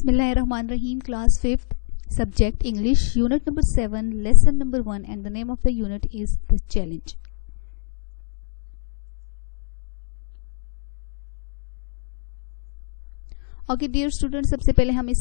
Bismillahirrahmanirrahim. Class 5th, subject English, unit number 7, lesson number 1, and the name of the unit is The Challenge. Okay dear student, सबसे पहले हम इस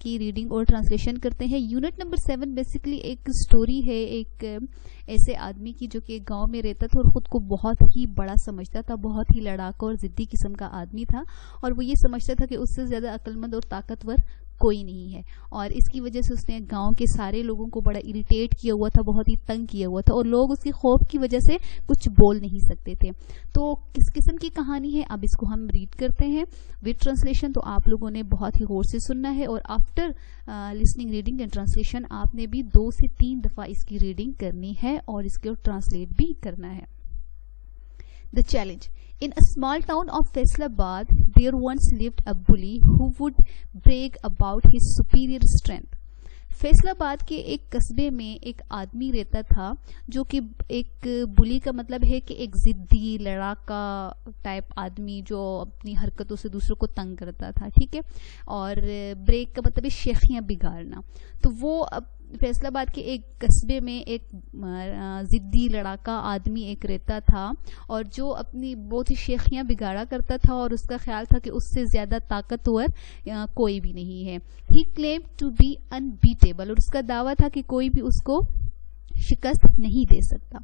की reading और translation करते हैं. यूनिट नंबर 7 बेसिकली एक स्टोरी है एक ऐसे आदमी की जो कि गांव में रहता था और ख़ुद को बहुत ही बड़ा समझता था, बहुत ही लड़ाका और ज़िद्दी किस्म का आदमी था और वो ये समझता था कि उससे ज़्यादा अक्लमंद और ताकतवर कोई नहीं है और इसकी वजह से उसने गांव के सारे लोगों को बड़ा इरिटेट किया हुआ था, बहुत ही तंग किया हुआ था और लोग उसके खौफ की वजह से कुछ बोल नहीं सकते थे. तो किस किस्म की कहानी है, अब इसको हम रीड करते हैं विद ट्रांसलेशन. तो आप लोगों ने बहुत ही गौर से सुनना है और after listening reading and translation आपने भी 2 से 3 दफ़ा इसकी रीडिंग करनी है और इसको ट्रांसलेट भी करना है. The challenge. In a small town of Faisalabad, there once lived a bully who would brag about his superior strength. Faisalabad के एक कस्बे में एक आदमी रहता था जो कि एक बुली का मतलब है कि एक ज़िद्दी लड़ाका टाइप आदमी जो अपनी हरकतों से दूसरों को तंग करता था, ठीक है. और ब्रेक का मतलब है शेखियाँ बिगाड़ना. तो वो फैसलाबाद के एक कस्बे में एक ज़िद्दी लड़ाका आदमी एक रहता था और जो अपनी बहुत ही शेखियाँ बिगाड़ा करता था और उसका ख्याल था कि उससे ज़्यादा ताकतवर कोई भी नहीं है. ही क्लेम टू बी अनबीटेबल, और उसका दावा था कि कोई भी उसको शिकस्त नहीं दे सकता.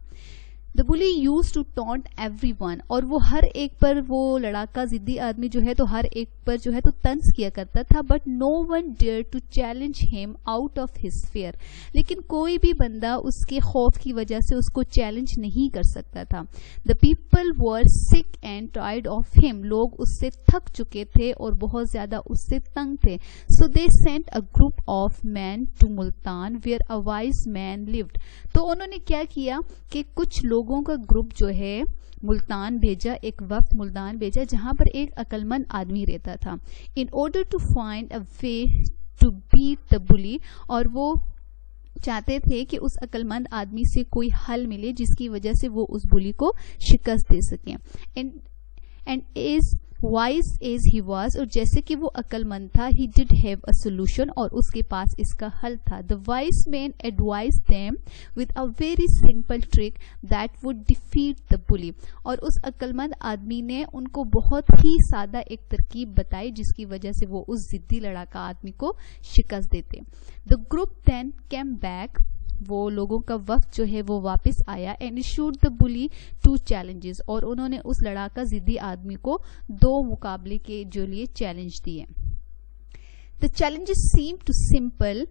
The bully use to taunt everyone, और वो हर एक पर, वो लड़ाका ज़िद्दी आदमी जो है तो हर एक पर जो है तो तंज किया करता था. But no one dare to challenge him out of his fear, लेकिन कोई भी बंदा उसके खौफ की वजह से उसको चैलेंज नहीं कर सकता था. The people were sick and tired of him, लोग उससे थक चुके थे और बहुत ज़्यादा उससे तंग थे. So they sent a group of man to Multan where a wise man lived. तो उन्होंने क्या किया कि कुछ लोगों का ग्रुप जो है मुल्तान भेजा, एक वक्त मुल्तान भेजा जहां पर एक अक्लमंद आदमी रहता था. In order to find a way to beat the bully, और वो चाहते थे कि उस अक्लमंद आदमी से कोई हल मिले जिसकी वजह से वो उस बुली को शिकस्त दे सकें. And is wise as he was, और जैसे कि वो अक्लमंद था, he did have a solution, और उसके पास इसका हल था. The wise man advise them with a very simple trick that would defeat the bully, और उस अक्लमंद आदमी ने उनको बहुत ही सादा एक तरकीब बताई जिसकी वजह से वो उस जिद्दी लड़ाका आदमी को शिकस्त देते. The group then came back, वो लोगों का वक्त जो है वो वापस आया. And issued the bully 2 challenges, और उन्होंने उस लड़ाका जिद्दी आदमी को 2 मुकाबले के जो लिए चैलेंज दिए. The challenges seem too simple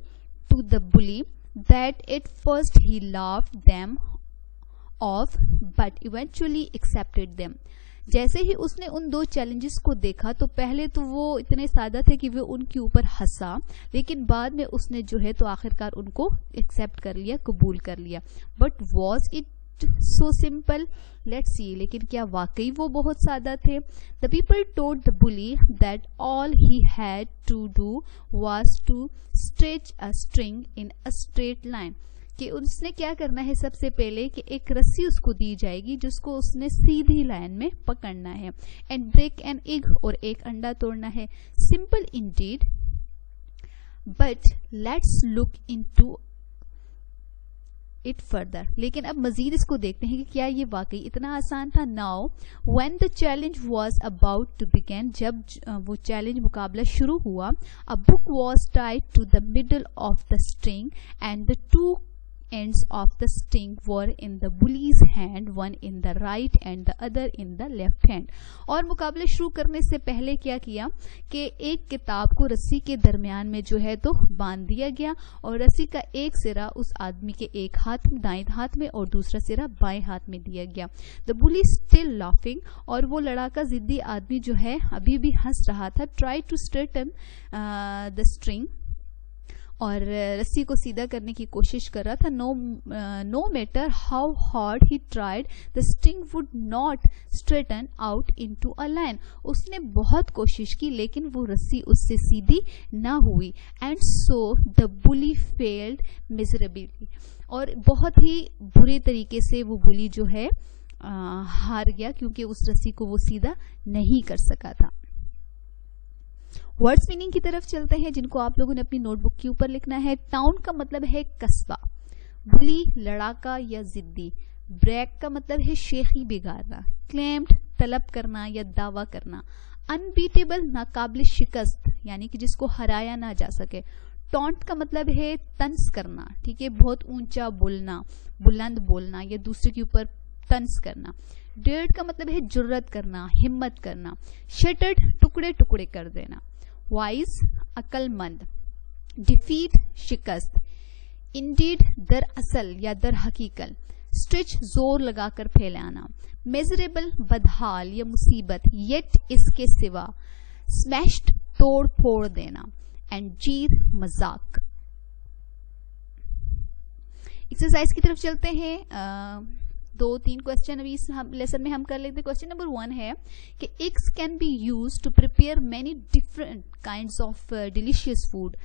to the bully that at first he laughed them off but eventually accepted them. जैसे ही उसने उन 2 चैलेंजेस को देखा तो पहले तो वो इतने सादा थे कि वो उनके ऊपर हंसा, लेकिन बाद में उसने जो है तो आखिरकार उनको एक्सेप्ट कर लिया, कबूल कर लिया. But was it so simple, let's see, लेकिन क्या वाकई वो बहुत सादा थे. The people told the bully that all he had to do was to stretch a string in a straight line, कि उसने क्या करना है, सबसे पहले कि एक रस्सी उसको दी जाएगी जिसको उसने सीधी लाइन में पकड़ना है. एंड ब्रेक एन एग, और एक अंडा तोड़ना है. Simple Indeed, but let's look into it further, लेकिन अब मजीद इसको देखते हैं कि क्या ये वाकई इतना आसान था. Now when the challenge was about to begin, जब वो चैलेंज मुकाबला शुरू हुआ, a book was tied to the middle of the string and the 2 ends of the string were in the bully's hand, one in the right and the other in the left hand. और मुकाबले शुरू करने से पहले क्या किया कि एक किताब को रस्सी के दरमियान में जो है तो बांध दिया गया और रस्सी का एक सिरा उस आदमी के एक हाथ में, दाएं हाथ में, और दूसरा सिरा बाएं हाथ में दिया गया. द बुली स्टिल लाफिंग, और वो लड़ाका जिद्दी आदमी जो है अभी भी हंस रहा था. Try to straighten the string, और रस्सी को सीधा करने की कोशिश कर रहा था. No matter how hard he tried the string would not straighten out into a line. उसने बहुत कोशिश की लेकिन वो रस्सी उससे सीधी ना हुई. And so the bully failed miserably, और बहुत ही बुरे तरीके से वो बुली जो है हार गया क्योंकि उस रस्सी को वो सीधा नहीं कर सका था. वर्ड्स मीनिंग की तरफ चलते हैं जिनको आप लोगों ने अपनी नोटबुक के ऊपर लिखना है. टाउन का मतलब है कस्बा. बुली लड़ाका या जिद्दी. ब्रैक का मतलब है शेखी बिगाड़ना. क्लेम्ड तलब करना या दावा करना. अनबीटेबल नाकाबिल शिकस्त यानी कि जिसको हराया ना जा सके. टॉन्ट का मतलब है तंस करना, ठीक है, बहुत ऊंचा बोलना, बुलंद बोलना या दूसरे के ऊपर तंस करना. डेयर्ड का मतलब है जुर्रत करना, हिम्मत करना. शटर्ड टुकड़े टुकड़े कर देना. वाइज अक्लमंद. डिफीट शिकस्त. इंडीड दरअसल या दर हकीकत. स्ट्रिच जोर लगाकर फैलाना. मेजरेबल बदहाल या मुसीबत, येट इसके सिवा. स्मैश्ड तोड़ फोड़ देना. एंड जीर मजाक. एक्सरसाइज की तरफ चलते हैं. 2-3 क्वेश्चन अभी इस लेसन में हम कर लेते हैं. क्वेश्चन नंबर 1 है कि eggs can be use to prepare many different kinds of delicious food.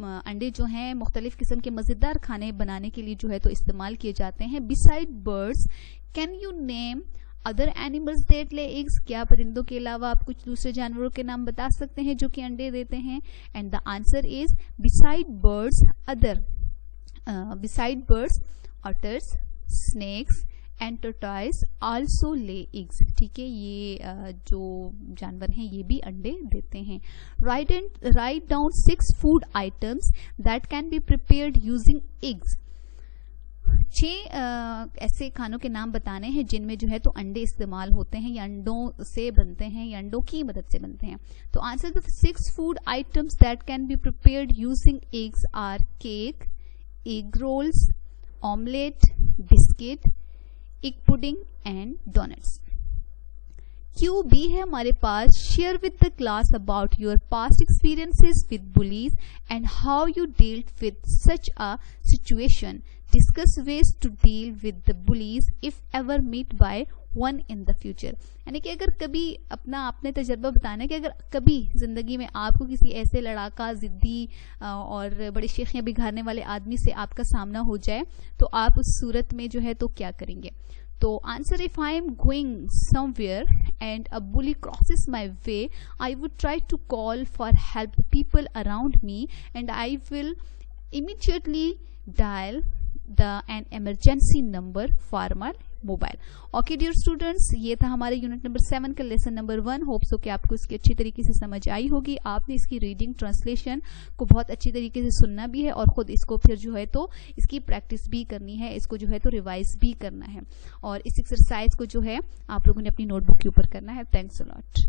अंडे जो हैं मुख्तलिफ किस्म के मज़ेदार खाने बनाने के लिए जो है तो इस्तेमाल किए जाते हैं. Beside birds can you name other animals that lay eggs. क्या परिंदों के अलावा आप कुछ दूसरे जानवरों के नाम बता सकते हैं जो कि अंडे देते हैं? And the answer is beside birds other. Beside birds otters, snakes and tortoise also lay eggs. ठीक है, ये जो जानवर हैं ये भी अंडे देते हैं. Write down 6 food items that can be prepared using eggs. 6 ऐसे खानों के नाम बताने हैं जिनमें जो है तो अंडे इस्तेमाल होते हैं या अंडों से बनते हैं या अंडों की मदद से बनते हैं. तो answer the 6 food items that can be prepared using eggs are cake, egg rolls, omelette, biscuit, egg pudding and doughnuts. QB है हमारे पास. Share with the class about your past experiences with bullies and how you dealt with such a situation. Discuss ways to deal with the bullies if ever meet by one in the future. यानी कि अगर कभी अपना आपने तजर्बा बताना है कि अगर कभी ज़िंदगी में आपको किसी ऐसे लड़ाका, ज़िद्दी और बड़े शेखियाँ बिगाड़ने वाले आदमी से आपका सामना हो जाए तो आप उस सूरत में जो है तो क्या करेंगे. तो answer, if I am going somewhere and a bully crosses my way, I would try to call for help the people around me and I will immediately dial an emergency number for my mobile. Okay dear students, ये था हमारे unit number 7 का lesson number 1. Hopes हो कि आपको इसकी अच्छी तरीके से समझ आई होगी. आपने इसकी रीडिंग ट्रांसलेशन को बहुत अच्छी तरीके से सुनना भी है और ख़ुद इसको फिर जो है तो इसकी प्रैक्टिस भी करनी है, इसको जो है तो रिवाइज भी करना है और इस एक्सरसाइज को जो है आप लोगों ने अपनी नोटबुक के ऊपर करना है. Thanks a lot.